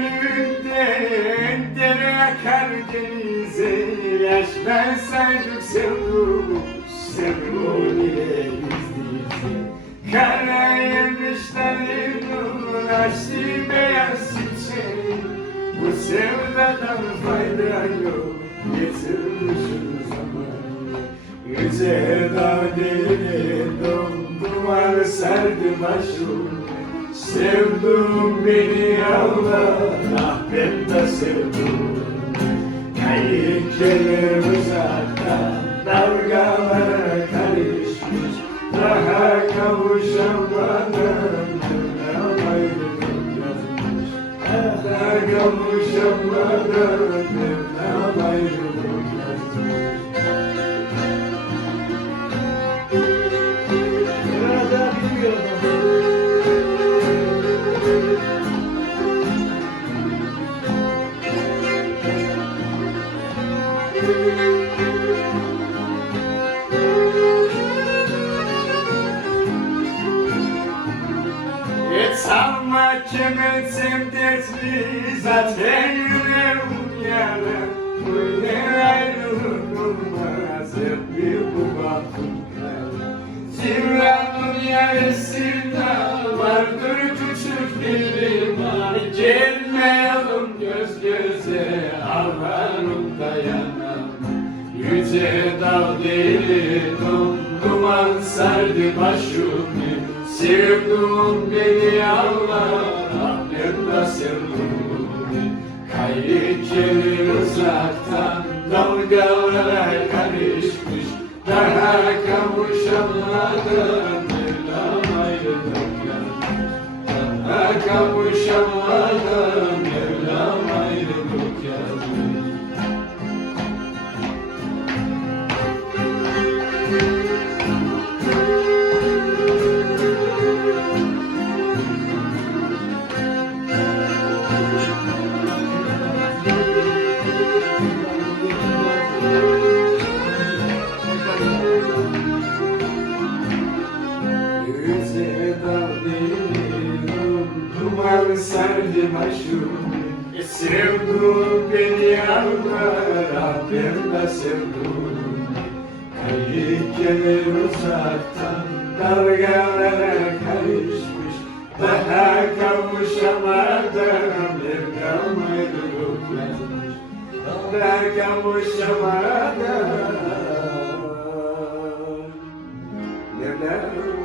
gönlünden dere akar denize Yaş ben saydık sevduğum sevduğum ile gizlice Kara yemişlerin açtı beyaz çiçeği. Bu sevdadan fayda yok getirmişim zaman Yüce dağ deli duvar sardı başım Sevdum beni Allah, ah sevdum. Kayıp gelir uzaktan, dalgalara karışmış. Daha kavuşamadım, Daha kavuşamadım, Et sanma kemetsem dertli zaten yüreğim yara Böyle ayrılık olmaz hep bu yarısında Yüce dağ deli duman sardı başımı. Sevduğum beni Allah aklımda sevduğum Kayıp gelir uzaktan dalgalara karışmış Daha kavuşamadım Daha kavuşamadım Sevdim aşkım e, Sevdu beni Allah Rabbim de sevdu Kayı gelir uzaktan Dalgalara karışmış. Daha kavuşamadım Bir kalmaydı Daha kavuşamadım Neler